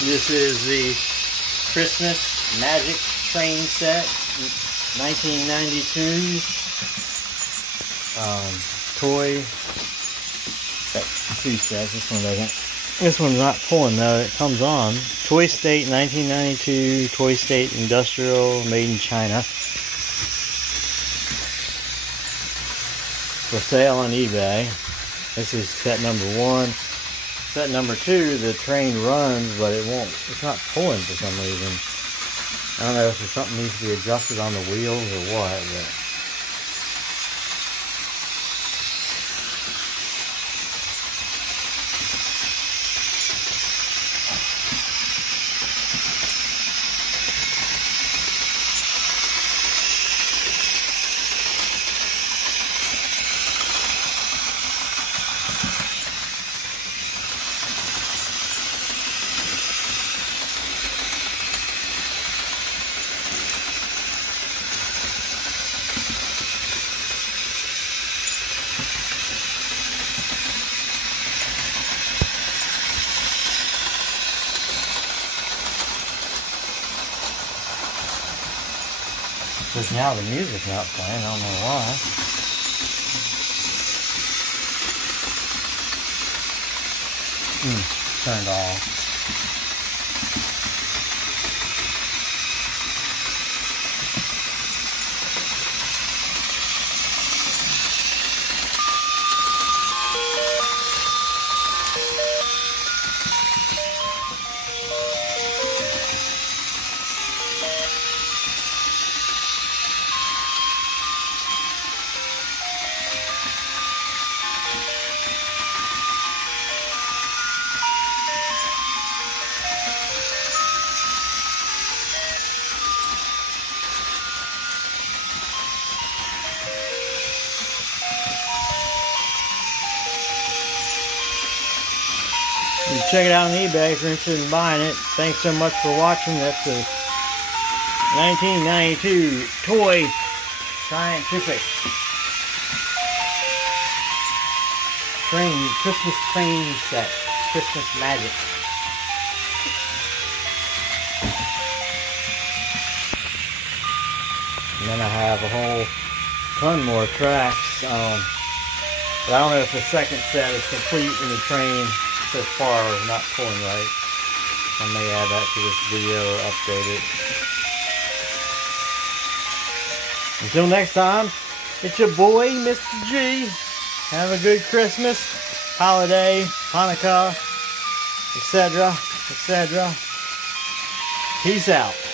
This is the Christmas Magic Train set, 1992 toy. Got two sets. This one doesn't. This one's not pulling though. It comes on. Toy State 1992 Toy State Industrial, made in China. For sale on eBay. This is set number 1. Set number 2, the train runs, but it's not pulling for some reason. I don't know if there's something needs to be adjusted on the wheels or what, but because now the music's not playing, I don't know why. Turned off. You can check it out on eBay if you're interested in buying it. Thanks so much for watching. That's the 1992 Toy Scientific Christmas train set. Christmas Magic. And then I have a whole ton more tracks. But I don't know if the second set is complete in the train so far, not pulling right. I may add that to this video or update it. Until next time, it's your boy, Mr. G. Have a good Christmas, holiday, Hanukkah, etc., etc. Peace out.